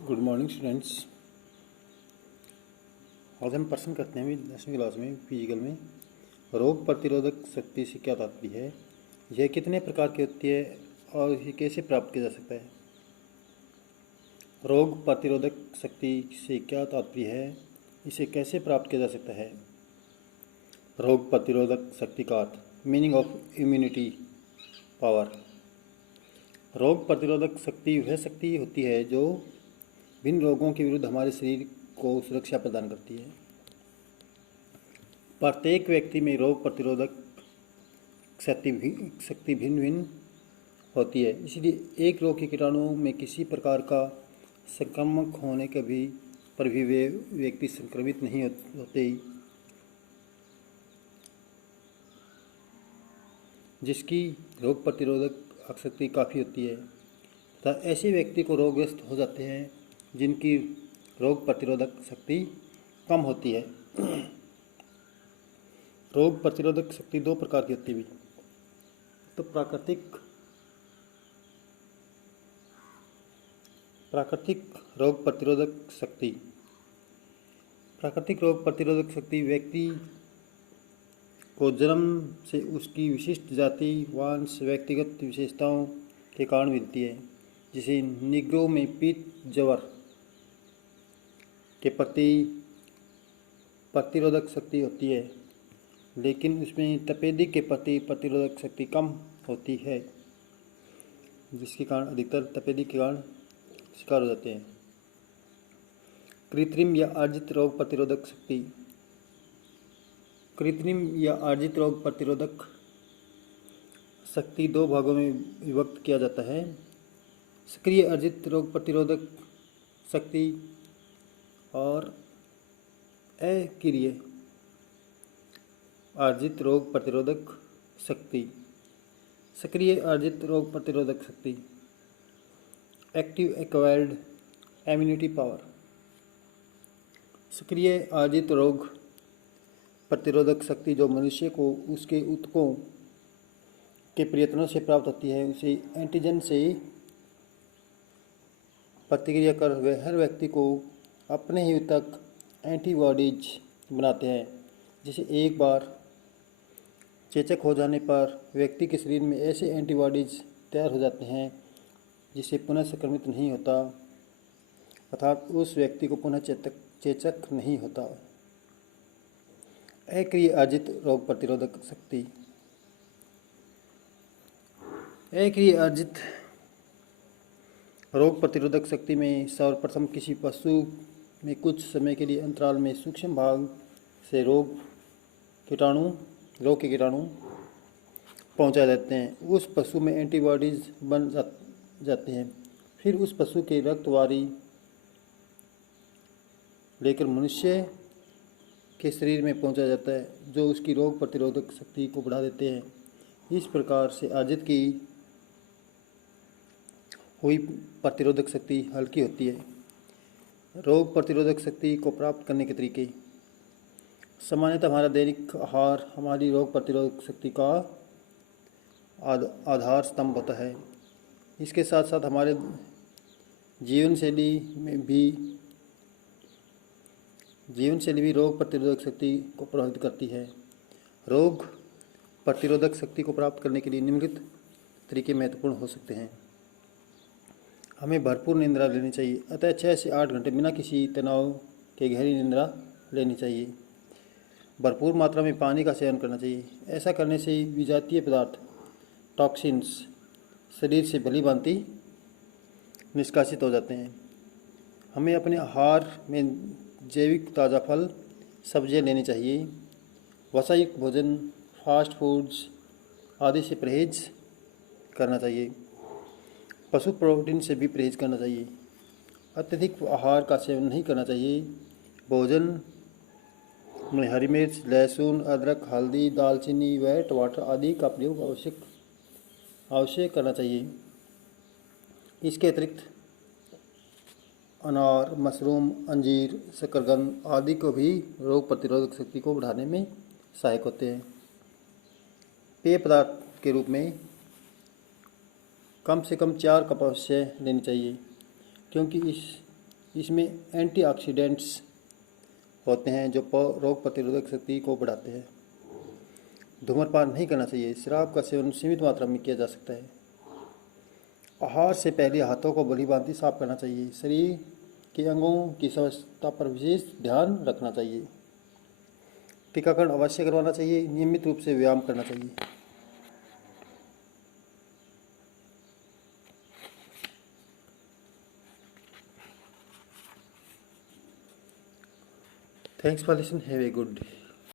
Good morning students. आज हम प्रश्न करते हैं 10वीं क्लास में फिजिकल में रोग प्रतिरोधक शक्ति से क्या तात्पर्य है, यह कितने प्रकार की होती है और इसे कैसे प्राप्त किया जा सकता है। रोग प्रतिरोधक शक्ति से क्या तात्पर्य है, इसे कैसे प्राप्त किया जा सकता है। रोग प्रतिरोधक शक्ति का अर्थ, मीनिंग ऑफ इम्यूनिटी पावर। रोग प्रतिरोधक शक्ति वह शक्ति होती है जो भिन्न रोगों के विरुद्ध हमारे शरीर को सुरक्षा प्रदान करती है। प्रत्येक व्यक्ति में रोग प्रतिरोधक शक्ति भिन्न भिन्न होती है, इसलिए एक रोग के कीटाणुओं में किसी प्रकार का संक्रमण होने पर भी वे व्यक्ति संक्रमित नहीं होते, जिसकी रोग प्रतिरोधक शक्ति काफ़ी होती है, तथा ऐसे व्यक्ति को रोगग्रस्त हो जाते हैं जिनकी रोग प्रतिरोधक शक्ति कम होती है। रोग प्रतिरोधक शक्ति दो प्रकार की होती है, तो प्राकृतिक रोग प्रतिरोधक शक्ति। प्राकृतिक रोग प्रतिरोधक शक्ति व्यक्ति को जन्म से उसकी विशिष्ट जाति वंश व्यक्तिगत विशेषताओं के कारण मिलती है। जिसे निग्रो में पीत ज्वर के प्रति प्रतिरोधक शक्ति होती है, लेकिन उसमें तपेदिक के प्रति प्रतिरोधक शक्ति कम होती है, जिसके कारण अधिकतर तपेदिक के कारण शिकार हो जाते हैं। कृत्रिम या अर्जित रोग प्रतिरोधक शक्ति। कृत्रिम या अर्जित रोग प्रतिरोधक शक्ति दो भागों में विभक्त किया जाता है। सक्रिय अर्जित रोग प्रतिरोधक शक्ति और अक्रिय अर्जित रोग प्रतिरोधक शक्ति। सक्रिय अर्जित रोग प्रतिरोधक शक्ति, एक्टिव एक्वायर्ड इम्यूनिटी पावर। सक्रिय अर्जित रोग प्रतिरोधक शक्ति जो मनुष्य को उसके ऊतकों के प्रयत्नों से प्राप्त होती है, उसे एंटीजन से प्रतिक्रिया कर वह हर व्यक्ति को अपने ही ऊतक एंटीबॉडीज बनाते हैं, जिसे एक बार चेचक हो जाने पर व्यक्ति के शरीर में ऐसे एंटीबॉडीज तैयार हो जाते हैं जिससे पुनः संक्रमित नहीं होता, अर्थात उस व्यक्ति को पुनः चेचक नहीं होता। अक्रिय अर्जित रोग प्रतिरोधक शक्ति। अक्रिय अर्जित रोग प्रतिरोधक शक्ति में सर्वप्रथम किसी पशु में कुछ समय के लिए अंतराल में सूक्ष्म भाग से रोग के कीटाणु पहुंचा देते हैं। उस पशु में एंटीबॉडीज बन जाते हैं, फिर उस पशु के रक्तवारी लेकर मनुष्य के शरीर में पहुंचा जाता है, जो उसकी रोग प्रतिरोधक शक्ति को बढ़ा देते हैं। इस प्रकार से अर्जित की हुई प्रतिरोधक शक्ति हल्की होती है। रोग प्रतिरोधक शक्ति को प्राप्त करने के तरीके। सामान्यतः हमारा दैनिक आहार हमारी रोग प्रतिरोधक शक्ति का आधार स्तंभ होता है। इसके साथ साथ हमारे जीवन शैली भी रोग प्रतिरोधक शक्ति को प्रभावित करती है। रोग प्रतिरोधक शक्ति को प्राप्त करने के लिए निम्नलिखित तरीके महत्वपूर्ण हो सकते हैं। हमें भरपूर निद्रा लेनी चाहिए, अतः 6 से 8 घंटे बिना किसी तनाव के गहरी निद्रा लेनी चाहिए। भरपूर मात्रा में पानी का सेवन करना चाहिए। ऐसा करने से विजातीय पदार्थ टॉक्सिन्स शरीर से भली भांति निष्कासित हो जाते हैं। हमें अपने आहार में जैविक ताज़ा फल सब्जियां लेनी चाहिए। वसायुक्त भोजन फास्ट फूड्स आदि से परहेज करना चाहिए। पशु प्रोटीन से भी परहेज करना चाहिए। अत्यधिक आहार का सेवन नहीं करना चाहिए। भोजन में हरी मिर्च, लहसुन, अदरक, हल्दी, दालचीनी व टमाटर आदि का प्रयोग अवश्य करना चाहिए। इसके अतिरिक्त अनार, मशरूम, अंजीर, शकरकंद आदि को भी रोग प्रतिरोधक शक्ति को बढ़ाने में सहायक होते हैं। पेय पदार्थ के रूप में कम से कम 4 कप अवश्य लेनी चाहिए, क्योंकि इसमें एंटीऑक्सीडेंट्स होते हैं जो रोग प्रतिरोधक शक्ति को बढ़ाते हैं। धूम्रपान नहीं करना चाहिए। शराब का सेवन सीमित मात्रा में किया जा सकता है। आहार से पहले हाथों को भली भांति साफ करना चाहिए। शरीर के अंगों की स्वच्छता पर विशेष ध्यान रखना चाहिए। टीकाकरण अवश्य करवाना चाहिए। नियमित रूप से व्यायाम करना चाहिए। Thanks for listening. Have a good day.